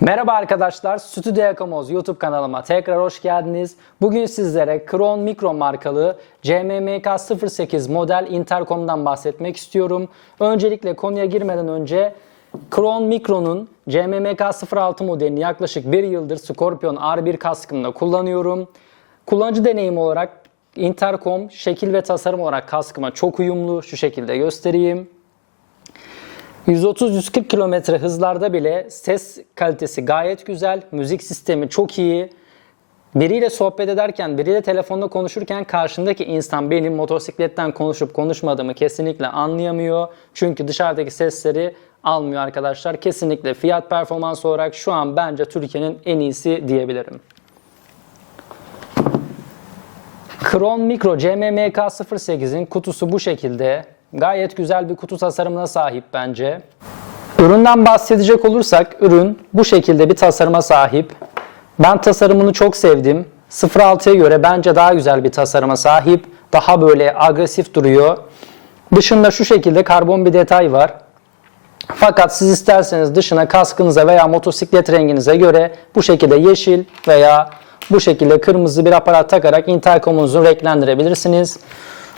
Merhaba arkadaşlar, Stüdyo Yakamoz YouTube kanalıma tekrar hoş geldiniz. Bugün sizlere Kron Mikro markalı CMMK 08 model intercom'dan bahsetmek istiyorum. Öncelikle konuya girmeden önce Kron Mikro'nun CMMK 06 modelini yaklaşık bir yıldır Scorpion R1 kaskımda kullanıyorum. Kullanıcı deneyimi olarak intercom, şekil ve tasarım olarak kaskıma çok uyumlu. Şu şekilde göstereyim. 130-140 km hızlarda bile ses kalitesi gayet güzel, müzik sistemi çok iyi. Biriyle sohbet ederken, biriyle telefonda konuşurken karşındaki insan benim motosikletten konuşup konuşmadığımı kesinlikle anlayamıyor. Çünkü dışarıdaki sesleri almıyor arkadaşlar. Kesinlikle fiyat performans olarak şu an bence Türkiye'nin en iyisi diyebilirim. Kron Micro CMMK 08'in kutusu bu şekilde. Gayet güzel bir kutu tasarımına sahip bence. Üründen bahsedecek olursak ürün bu şekilde bir tasarıma sahip. Ben tasarımını çok sevdim. 06'ya göre bence daha güzel bir tasarıma sahip. Daha böyle agresif duruyor. Dışında şu şekilde karbon bir detay var. Fakat siz isterseniz dışına kaskınıza veya motosiklet renginize göre bu şekilde yeşil veya bu şekilde kırmızı bir aparat takarak interkomunuzu renklendirebilirsiniz.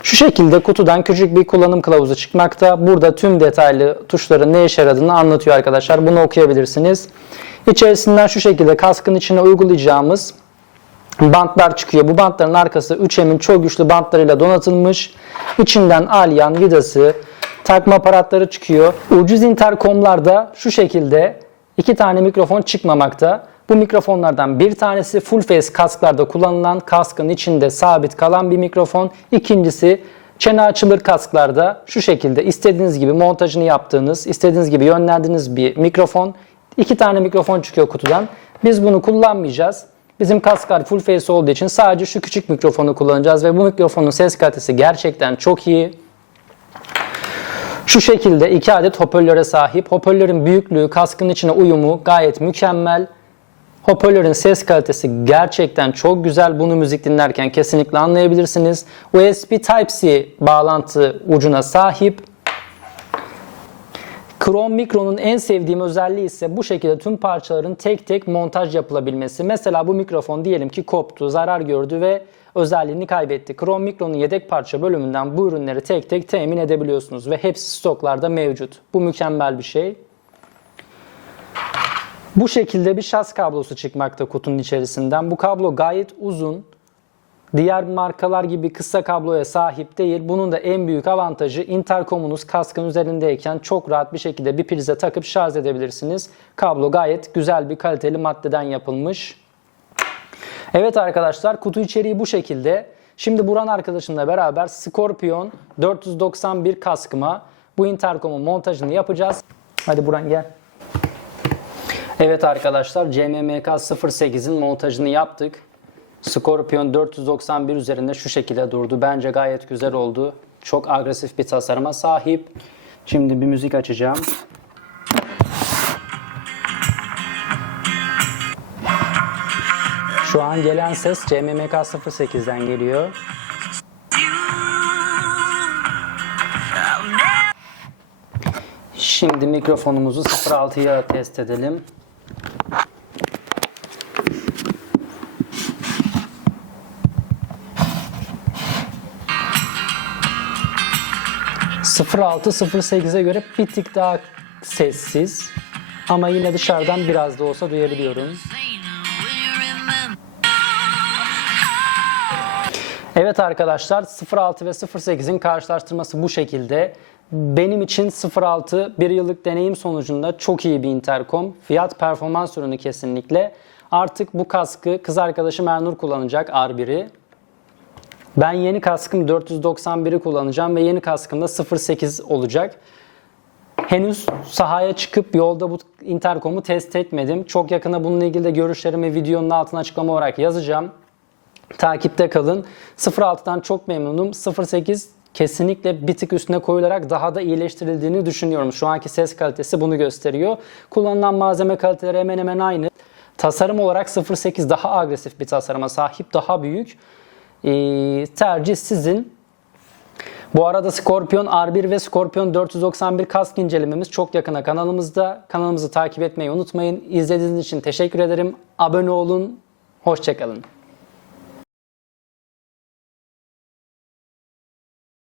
Şu şekilde kutudan küçük bir kullanım kılavuzu çıkmakta. Burada tüm detaylı tuşların ne işe yaradığını anlatıyor arkadaşlar. Bunu okuyabilirsiniz. İçerisinden şu şekilde kaskın içine uygulayacağımız bantlar çıkıyor. Bu bantların arkası 3M'in çok güçlü bantlarıyla donatılmış. İçinden alyan, vidası, takma aparatları çıkıyor. Ucuz interkomlarda şu şekilde iki tane mikrofon çıkmamakta. Bu mikrofonlardan bir tanesi full face kasklarda kullanılan kaskın içinde sabit kalan bir mikrofon. İkincisi çene açılır kasklarda şu şekilde istediğiniz gibi montajını yaptığınız, istediğiniz gibi yönlendiğiniz bir mikrofon. İki tane mikrofon çıkıyor kutudan. Biz bunu kullanmayacağız. Bizim kasklar full face olduğu için sadece şu küçük mikrofonu kullanacağız ve bu mikrofonun ses kalitesi gerçekten çok iyi. Şu şekilde iki adet hoparlöre sahip. Hoparlörün büyüklüğü, kaskın içine uyumu gayet mükemmel. Hoparlörün ses kalitesi gerçekten çok güzel. Bunu müzik dinlerken kesinlikle anlayabilirsiniz. USB Type-C bağlantı ucuna sahip. Chrome Micro'nun en sevdiğim özelliği ise bu şekilde tüm parçaların tek tek montaj yapılabilmesi. Mesela bu mikrofon diyelim ki koptu, zarar gördü ve özelliğini kaybetti. Chrome Micro'nun yedek parça bölümünden bu ürünleri tek tek temin edebiliyorsunuz ve hepsi stoklarda mevcut. Bu mükemmel bir şey. Bu şekilde bir şas kablosu çıkmakta kutunun içerisinden. Bu kablo gayet uzun. Diğer markalar gibi kısa kabloya sahip değil. Bunun da en büyük avantajı interkomunuz kaskın üzerindeyken çok rahat bir şekilde bir prize takıp şarj edebilirsiniz. Kablo gayet güzel bir kaliteli maddeden yapılmış. Evet arkadaşlar kutu içeriği bu şekilde. Şimdi Buran arkadaşımla beraber Scorpion 491 kaskıma bu interkomun montajını yapacağız. Hadi Buran gel. Evet arkadaşlar CMMK 08'in montajını yaptık. Scorpion 491 üzerinde şu şekilde durdu. Bence gayet güzel oldu. Çok agresif bir tasarıma sahip. Şimdi bir müzik açacağım. Şu an gelen ses CMMK 08'den geliyor. Şimdi mikrofonumuzu 06'ya test edelim. ...06-08'e göre bir tık daha sessiz. Ama yine dışarıdan biraz da olsa duyabiliyorum. Evet arkadaşlar 06 ve 08'in karşılaştırması bu şekilde. Benim için 06 bir yıllık deneyim sonucunda çok iyi bir interkom. Fiyat performans ürünü kesinlikle. Artık bu kaskı kız arkadaşım Ernur kullanacak R1'i. Ben yeni kaskım 491'i kullanacağım ve yeni kaskım da 08 olacak. Henüz sahaya çıkıp yolda bu interkomu test etmedim. Çok yakında bununla ilgili de görüşlerimi videonun altına açıklama olarak yazacağım. Takipte kalın. 06'dan çok memnunum. 08 kesinlikle bir tık üstüne koyularak daha da iyileştirildiğini düşünüyorum. Şu anki ses kalitesi bunu gösteriyor. Kullanılan malzeme kaliteleri hemen hemen aynı. Tasarım olarak 08 daha agresif bir tasarıma sahip, daha büyük. Ee, tercih sizin. Bu arada Scorpion R1 ve Scorpion 491 kask incelememiz çok yakına kanalımızda. Kanalımızı takip etmeyi unutmayın. İzlediğiniz için teşekkür ederim. Abone olun. Hoşçakalın.